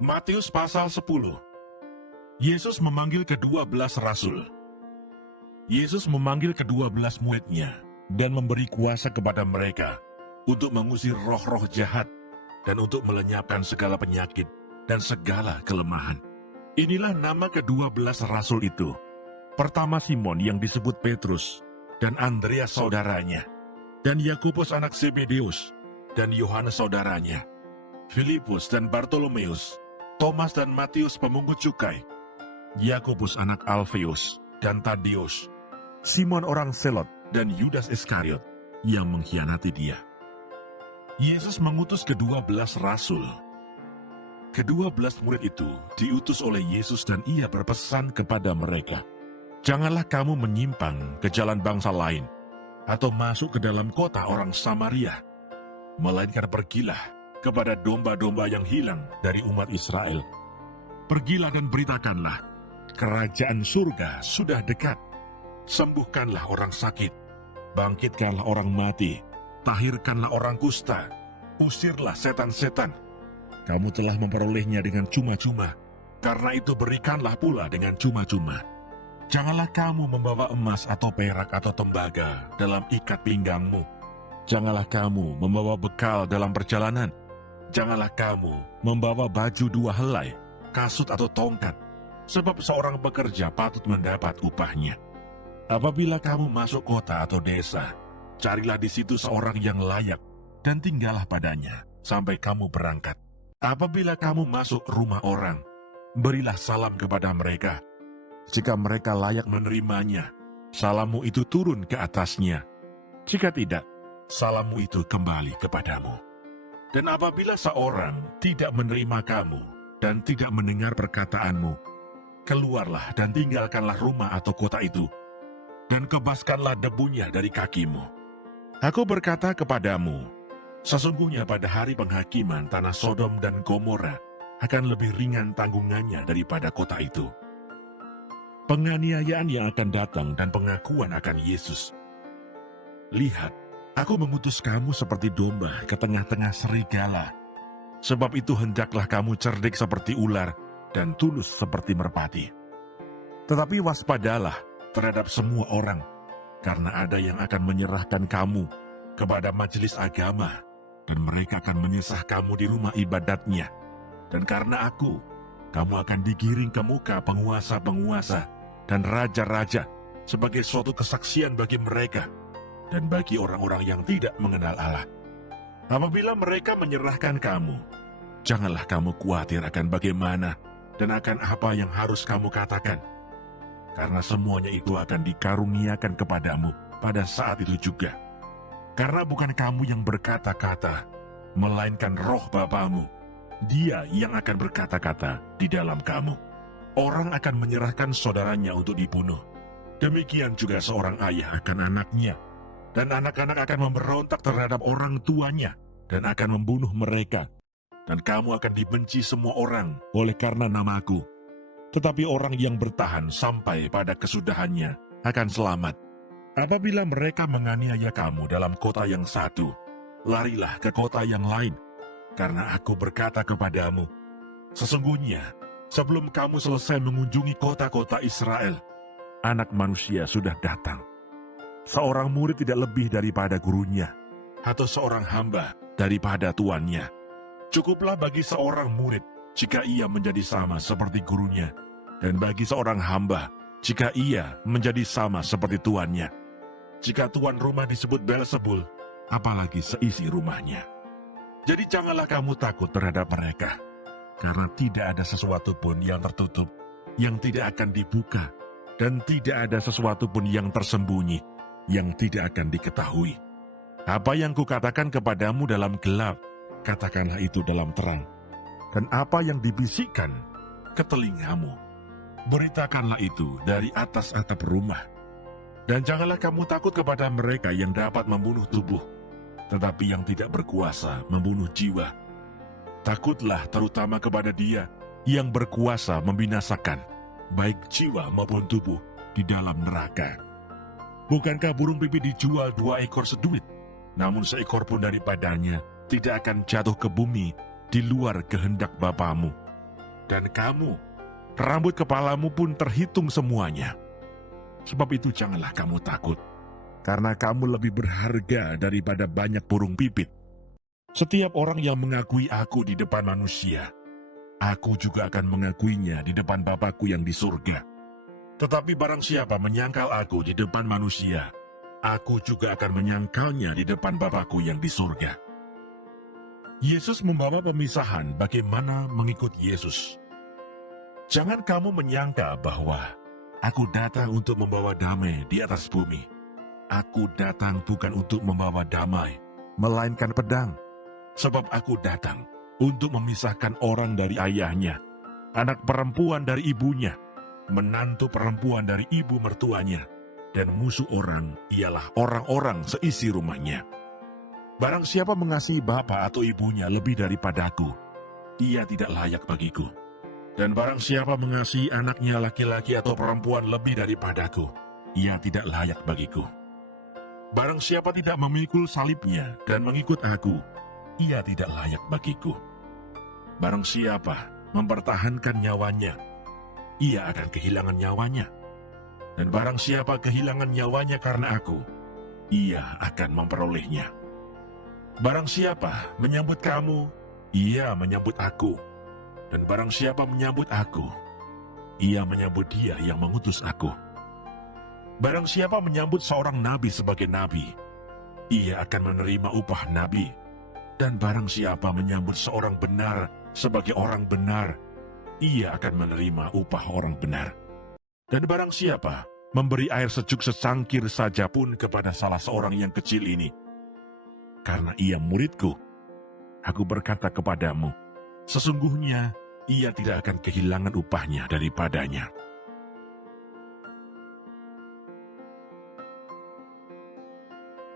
Matius pasal 10. Yesus memanggil ke-12 rasul. Yesus memanggil ke-12 muridnya dan memberi kuasa kepada mereka untuk mengusir roh-roh jahat dan untuk melenyapkan segala penyakit dan segala kelemahan. Inilah nama ke-12 rasul itu. Pertama Simon yang disebut Petrus dan Andreas saudaranya, dan Yakobus anak Zebedeus dan Yohanes saudaranya, Filipus dan Bartolomeus, Thomas dan Matius pemungut cukai, Yakobus anak Alfeus dan Tadeus, Simon orang Selot dan Yudas Iskariot yang mengkhianati dia. Yesus mengutus ke-12 rasul. Ke-12 murid itu diutus oleh Yesus dan ia berpesan kepada mereka, "Janganlah kamu menyimpang ke jalan bangsa lain atau masuk ke dalam kota orang Samaria, melainkan pergilah kepada domba-domba yang hilang dari umat Israel. Pergilah dan beritakanlah, kerajaan surga sudah dekat. Sembuhkanlah orang sakit, bangkitkanlah orang mati, tahirkanlah orang kusta, usirlah setan-setan. Kamu telah memperolehnya dengan cuma-cuma, karena itu berikanlah pula dengan cuma-cuma. Janganlah kamu membawa emas atau perak atau tembaga dalam ikat pinggangmu. Janganlah kamu membawa bekal dalam perjalanan. Janganlah kamu membawa baju 2 helai, kasut atau tongkat, sebab seorang pekerja patut mendapat upahnya. Apabila kamu masuk kota atau desa, carilah di situ seorang yang layak, dan tinggallah padanya sampai kamu berangkat. Apabila kamu masuk rumah orang, berilah salam kepada mereka. Jika mereka layak menerimanya, salammu itu turun ke atasnya. Jika tidak, salammu itu kembali kepadamu. Dan apabila seorang tidak menerima kamu dan tidak mendengar perkataanmu, keluarlah dan tinggalkanlah rumah atau kota itu, dan kebaskanlah debunya dari kakimu. Aku berkata kepadamu, sesungguhnya pada hari penghakiman tanah Sodom dan Gomora akan lebih ringan tanggungannya daripada kota itu. Penganiayaan yang akan datang dan pengakuan akan Yesus. Lihat, aku mengutus kamu seperti domba ke tengah-tengah serigala. Sebab itu hendaklah kamu cerdik seperti ular dan tulus seperti merpati. Tetapi waspadalah terhadap semua orang, karena ada yang akan menyerahkan kamu kepada majelis agama, dan mereka akan menyesah kamu di rumah ibadatnya. Dan karena aku, kamu akan digiring ke muka penguasa-penguasa dan raja-raja sebagai suatu kesaksian bagi mereka dan bagi orang-orang yang tidak mengenal Allah. Apabila mereka menyerahkan kamu, janganlah kamu khawatir akan bagaimana dan akan apa yang harus kamu katakan, karena semuanya itu akan dikaruniakan kepadamu pada saat itu juga. Karena bukan kamu yang berkata-kata, melainkan roh Bapamu, Dia yang akan berkata-kata di dalam kamu. Orang akan menyerahkan saudaranya untuk dibunuh. Demikian juga seorang ayah akan anaknya, dan anak-anak akan memberontak terhadap orang tuanya, dan akan membunuh mereka. Dan kamu akan dibenci semua orang oleh karena namaku. Tetapi orang yang bertahan sampai pada kesudahannya akan selamat. Apabila mereka menganiaya kamu dalam kota yang satu, larilah ke kota yang lain. Karena aku berkata kepadamu, sesungguhnya sebelum kamu selesai mengunjungi kota-kota Israel, Anak Manusia sudah datang. Seorang murid tidak lebih daripada gurunya, atau seorang hamba daripada tuannya. Cukuplah bagi seorang murid jika ia menjadi sama seperti gurunya, dan bagi seorang hamba jika ia menjadi sama seperti tuannya. Jika tuan rumah disebut Beelzebul, apalagi seisi rumahnya. Jadi janganlah kamu takut terhadap mereka, karena tidak ada sesuatu pun yang tertutup, yang tidak akan dibuka, dan tidak ada sesuatu pun yang tersembunyi, yang tidak akan diketahui. Apa yang kukatakan kepadamu dalam gelap, katakanlah itu dalam terang. Dan apa yang dibisikkan ke telingamu, beritakanlah itu dari atas atap rumah. Dan janganlah kamu takut kepada mereka yang dapat membunuh tubuh, tetapi yang tidak berkuasa membunuh jiwa. Takutlah terutama kepada Dia yang berkuasa membinasakan, baik jiwa maupun tubuh, di dalam neraka. Bukankah burung pipit dijual 2 ekor seduit, namun seekor pun daripadanya tidak akan jatuh ke bumi di luar kehendak Bapamu. dan kamu, rambut kepalamu pun terhitung semuanya. Sebab itu janganlah kamu takut, karena kamu lebih berharga daripada banyak burung pipit. Setiap orang yang mengakui aku di depan manusia, aku juga akan mengakuinya di depan Bapa-Ku yang di surga. Tetapi barang siapa menyangkal aku di depan manusia, aku juga akan menyangkalnya di depan Bapa-Ku yang di surga. Yesus membawa pemisahan bagaimana mengikut Yesus. Jangan kamu menyangka bahwa aku datang untuk membawa damai di atas bumi. Aku datang bukan untuk membawa damai, melainkan pedang. Sebab aku datang untuk memisahkan orang dari ayahnya, anak perempuan dari ibunya, menantu perempuan dari ibu mertuanya, dan musuh orang ialah orang-orang seisi rumahnya. Barang siapa mengasihi bapa atau ibunya lebih daripadaku, ia tidak layak bagiku. Dan barang siapa mengasihi anaknya laki-laki atau perempuan lebih daripadaku, ia tidak layak bagiku. Barang siapa tidak memikul salibnya dan mengikut aku, ia tidak layak bagiku. Barang siapa mempertahankan nyawanya, ia akan kehilangan nyawanya. Dan barang siapa kehilangan nyawanya karena aku, ia akan memperolehnya. Barang siapa menyambut kamu, ia menyambut aku. Dan barang siapa menyambut aku, ia menyambut dia yang mengutus aku. Barang siapa menyambut seorang nabi sebagai nabi, ia akan menerima upah nabi. Dan barang siapa menyambut seorang benar sebagai orang benar, ia akan menerima upah orang benar. Dan barang siapa memberi air sejuk secangkir saja pun kepada salah seorang yang kecil ini, karena ia muridku, aku berkata kepadamu, sesungguhnya ia tidak akan kehilangan upahnya daripadanya.